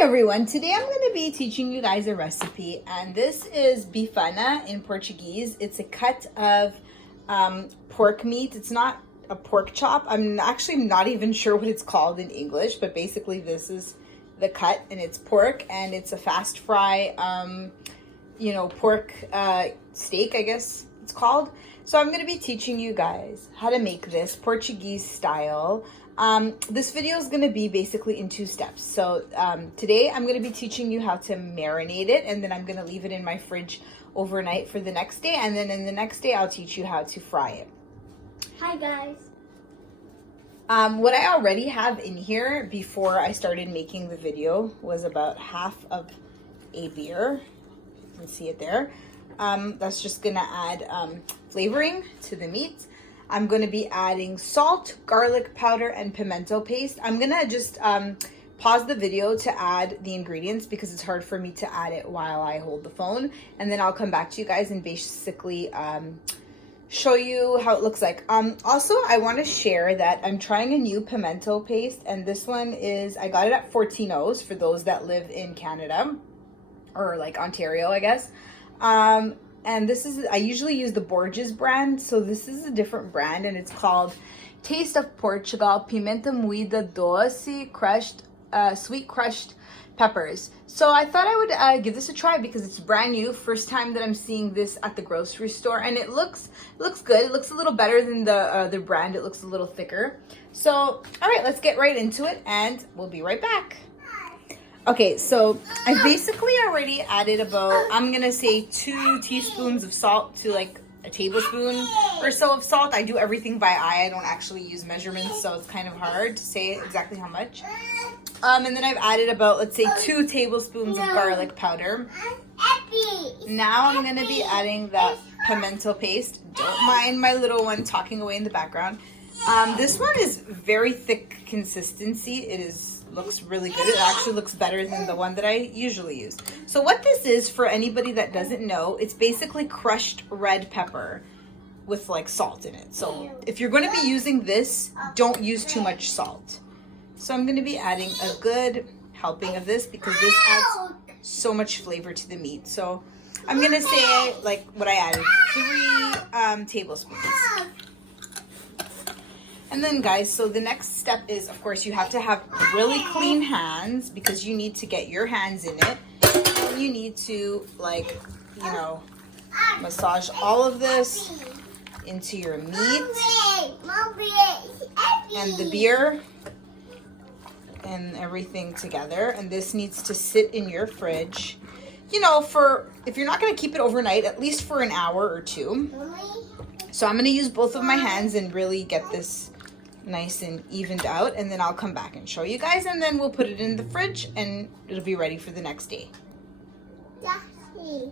Hi everyone, today I'm going to be teaching you guys a recipe, and this is Bifana in Portuguese. It's a cut of pork meat. It's not a pork chop. I'm actually not even sure what it's called in English, but basically this is the cut, and it's pork, and it's a fast fry, pork steak, I guess it's called. So I'm going to be teaching you guys how to make this Portuguese style. This video is going to be basically in two steps. So today I'm going to be teaching you how to marinate it, and then I'm going to leave it in my fridge overnight for the next day, and then in the next day I'll teach you how to fry it. Hi guys. What I already have in here before I started making the video was about half of a beer. You can see it there. That's just going to add flavoring to the meat. I'm going to be adding salt, garlic powder, and pimentel paste. I'm going to just pause the video to add the ingredients because it's hard for me to add it while I hold the phone. And then I'll come back to you guys and basically show you how it looks like. Also, I want to share that I'm trying a new pimentel paste, and this one is, I got it at Fortino's for those that live in Canada, or like Ontario, I guess. And this is, I usually use the Borges brand, so this is a different brand, and it's called Taste of Portugal Pimenta Moída Doce Crushed, Sweet Crushed Peppers. So I thought I would give this a try because it's brand new, first time that I'm seeing this at the grocery store, and it looks good. It looks a little better than the brand. It looks a little thicker. So, all right, let's get right into it, and we'll be right back. Okay, so I basically already added about, I'm going to say 2 teaspoons of salt to like a tablespoon or so of salt. I do everything by eye. I don't actually use measurements, so it's kind of hard to say exactly how much. And then I've added about, let's say, 2 tablespoons of garlic powder. Now I'm going to be adding that pimentel paste. Don't mind my little one talking away in the background. This one is very thick consistency. Looks really good. It actually looks better than the one that I usually use. So what this is, for anybody that doesn't know, it's basically crushed red pepper with like salt in it. So if you're going to be using this, don't use too much salt. So I'm going to be adding a good helping of this because this adds so much flavor to the meat. So I'm going to say like what I added, 3 tablespoons. And then guys, so the next step is, of course, you have to have really clean hands because you need to get your hands in it. And you need to, like, massage all of this into your meat and the beer and everything together. And this needs to sit in your fridge, if you're not going to keep it overnight, at least for an hour or 2. So I'm going to use both of my hands and really get this nice and evened out, and then I'll come back and show you guys, and then we'll put it in the fridge and it'll be ready for the next day. All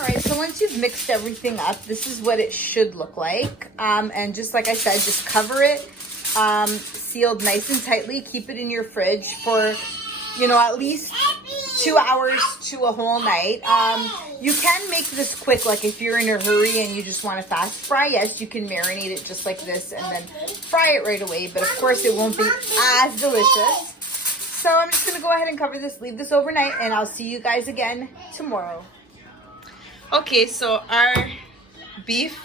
right, so once you've mixed everything up, this is what it should look like. And just like I said, just cover it sealed nice and tightly. Keep it in your fridge for at least 2 hours to a whole night. You can make this quick, like if you're in a hurry and you just want to fast fry, yes, you can marinate it just like this and then fry it right away, but of course it won't be as delicious. So I'm just going to go ahead and cover this, leave this overnight, and I'll see you guys again tomorrow. Okay, so our beef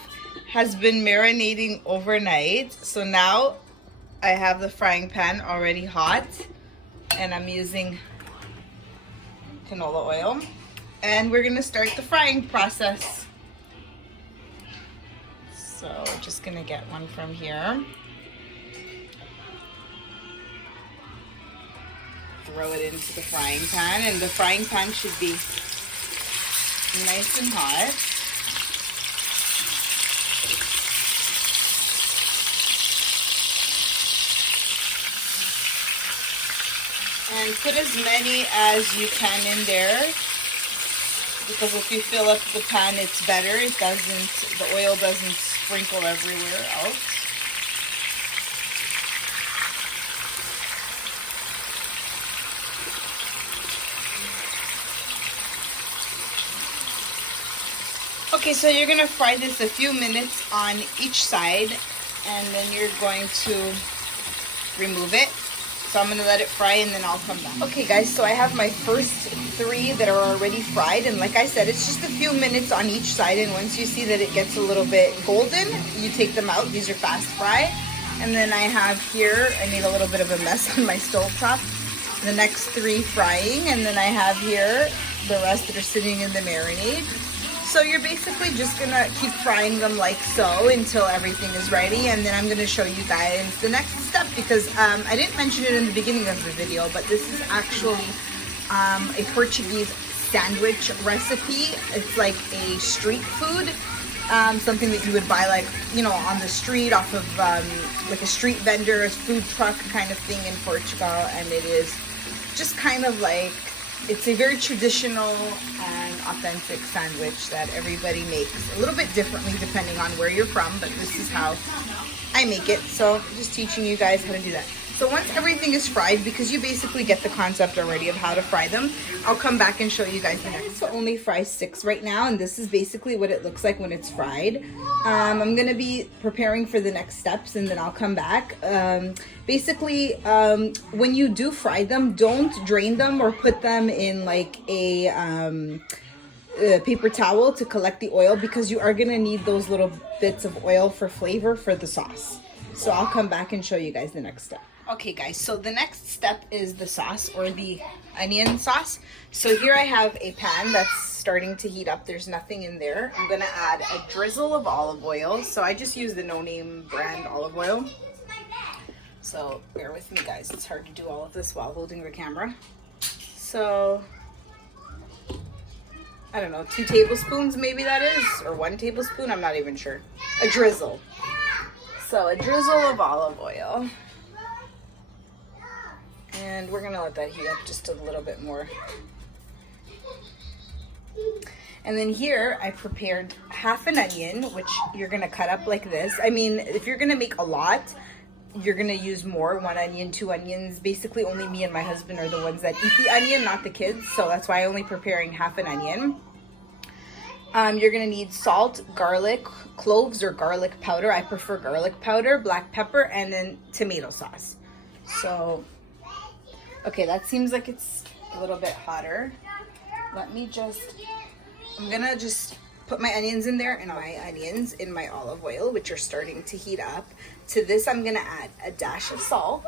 has been marinating overnight. So now I have the frying pan already hot, and I'm using canola oil, and we're gonna start the frying process. So we're just gonna get one from here, throw it into the frying pan, and the frying pan should be nice and hot. And put as many as you can in there, because if you fill up the pan, it's better. The oil doesn't sprinkle everywhere else. Okay, so you're gonna fry this a few minutes on each side, and then you're going to remove it. So I'm gonna let it fry and then I'll come back. Okay guys, so I have my first 3 that are already fried, and like I said, it's just a few minutes on each side, and once you see that it gets a little bit golden, you take them out. These are fast fry. And then I have here, I made a little bit of a mess on my stove top, the next 3 frying, and then I have here the rest that are sitting in the marinade. So you're basically just gonna keep frying them like so until everything is ready, and then I'm gonna show you guys the next step, because I didn't mention it in the beginning of the video, but this is actually a Portuguese sandwich recipe. It's like a street food, something that you would buy, like, you know, on the street off of like a street vendor's food truck kind of thing in Portugal, and it is just kind of like, it's a very traditional and authentic sandwich that everybody makes a little bit differently depending on where you're from, but this is how I make it. So I'm just teaching you guys how to do that. So once everything is fried, because you basically get the concept already of how to fry them, I'll come back and show you guys the next. So only fry 6 right now, and this is basically what it looks like when it's fried. I'm gonna be preparing for the next steps, and then I'll come back. Basically, when you do fry them, don't drain them or put them in like a paper towel to collect the oil, because you are gonna need those little bits of oil for flavor for the sauce. So I'll come back and show you guys the next step. Okay guys, so the next step is the sauce, or the onion sauce. So here I have a pan that's starting to heat up. There's nothing in there. I'm gonna add a drizzle of olive oil. So I just use the no-name brand olive oil. So bear with me guys, it's hard to do all of this while holding the camera. So I don't know, 2 tablespoons maybe that is, or 1 tablespoon, I'm not even sure. A drizzle. So a drizzle of olive oil. And we're gonna let that heat up just a little bit more. And then here I prepared half an onion, which you're gonna cut up like this. I mean, if you're gonna make a lot, you're gonna use more, 1 onion, 2 onions. Basically only me and my husband are the ones that eat the onion, not the kids. So that's why I'm only preparing half an onion. You're gonna need salt, garlic, cloves or garlic powder. I prefer garlic powder, black pepper, and then tomato sauce. So, okay, that seems like it's a little bit hotter. Let me I'm gonna just put my onions in there, and my onions in my olive oil, which are starting to heat up. To this, I'm gonna add a dash of salt,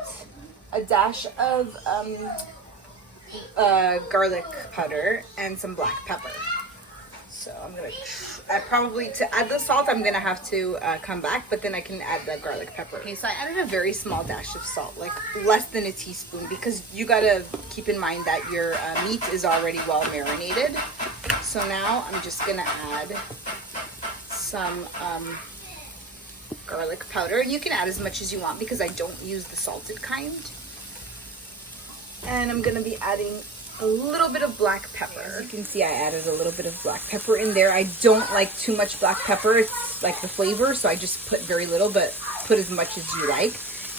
a dash of garlic powder, and some black pepper. So I'm gonna, to add the salt, I'm gonna have to come back, but then I can add the garlic pepper. Okay, so I added a very small dash of salt, like less than a teaspoon, because you gotta keep in mind that your meat is already well marinated. So now I'm just gonna add some garlic powder. You can add as much as you want, because I don't use the salted kind. And I'm gonna be adding a little bit of black pepper. As you can see, I added a little bit of black pepper in there. I don't like too much black pepper. It's like the flavor, so I just put very little, but put as much as you like.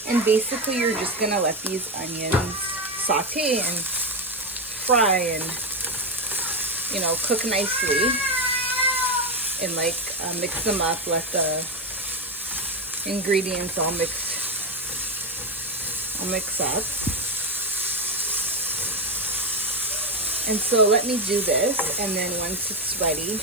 And basically, you're just gonna let these onions saute and fry and, you know, cook nicely. And like mix them up, let the ingredients all mix up. And so let me do this, and then once it's ready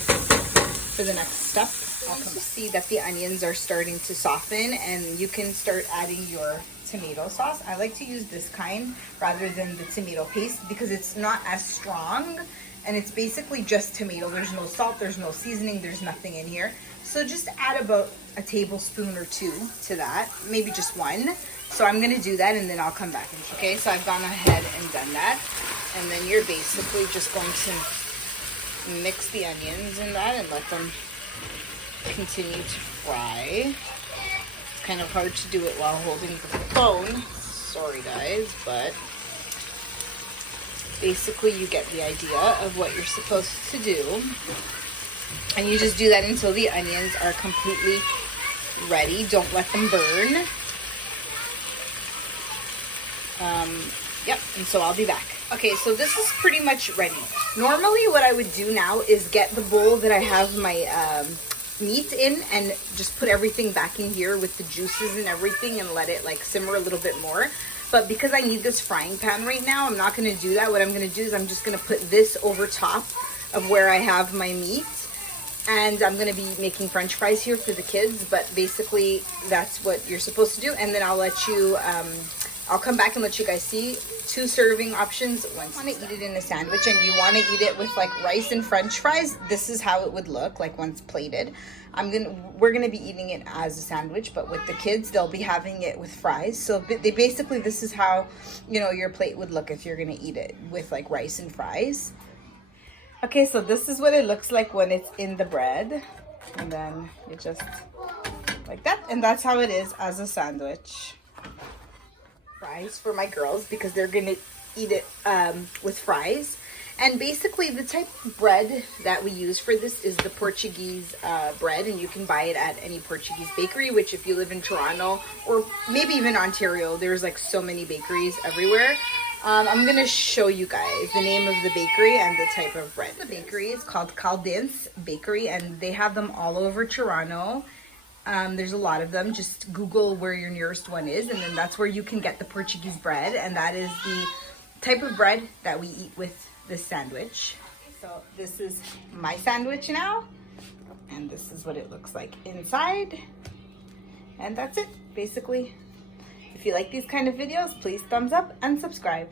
for the next step, I'll come back. See that the onions are starting to soften, and you can start adding your tomato sauce. I like to use this kind rather than the tomato paste, because it's not as strong, and it's basically just tomato. There's no salt, there's no seasoning, there's nothing in here. So just add about a tablespoon or 2 to that, maybe just 1. So I'm gonna do that, and then I'll come back. Okay, so I've gone ahead and done that. And then you're basically just going to mix the onions in that and let them continue to fry. It's kind of hard to do it while holding the phone. Sorry guys, but basically you get the idea of what you're supposed to do. And you just do that until the onions are completely ready. Don't let them burn. Yep, and so I'll be back. Okay, so this is pretty much ready. Normally what I would do now is get the bowl that I have my meat in and just put everything back in here with the juices and everything and let it like simmer a little bit more. But because I need this frying pan right now, I'm not gonna do that. What I'm gonna do is I'm just gonna put this over top of where I have my meat. And I'm gonna be making French fries here for the kids, but basically that's what you're supposed to do. And then I'll let you, I'll come back and let you guys see 2 serving options. Once you want to eat it in a sandwich and you want to eat it with like rice and French fries, this is how it would look like once plated. We're gonna be eating it as a sandwich, but with the kids, they'll be having it with fries. So they basically, this is how, you know, your plate would look if you're gonna eat it with like rice and fries. Okay, so this is what it looks like when it's in the bread. And then you just like that. And that's how it is as a sandwich. Fries for my girls because they're gonna eat it with fries. And basically the type of bread that we use for this is the Portuguese bread. And you can buy it at any Portuguese bakery, which if you live in Toronto or maybe even Ontario, there's like so many bakeries everywhere. I'm gonna show you guys the name of the bakery and the type of bread. The bakery is called Caldin's Bakery and they have them all over Toronto. There's a lot of them. Just Google where your nearest one is and then that's where you can get the Portuguese bread, and that is the type of bread that we eat with this sandwich. So this is my sandwich now and this is what it looks like inside, and that's it basically. If you like these kind of videos, please thumbs up and subscribe.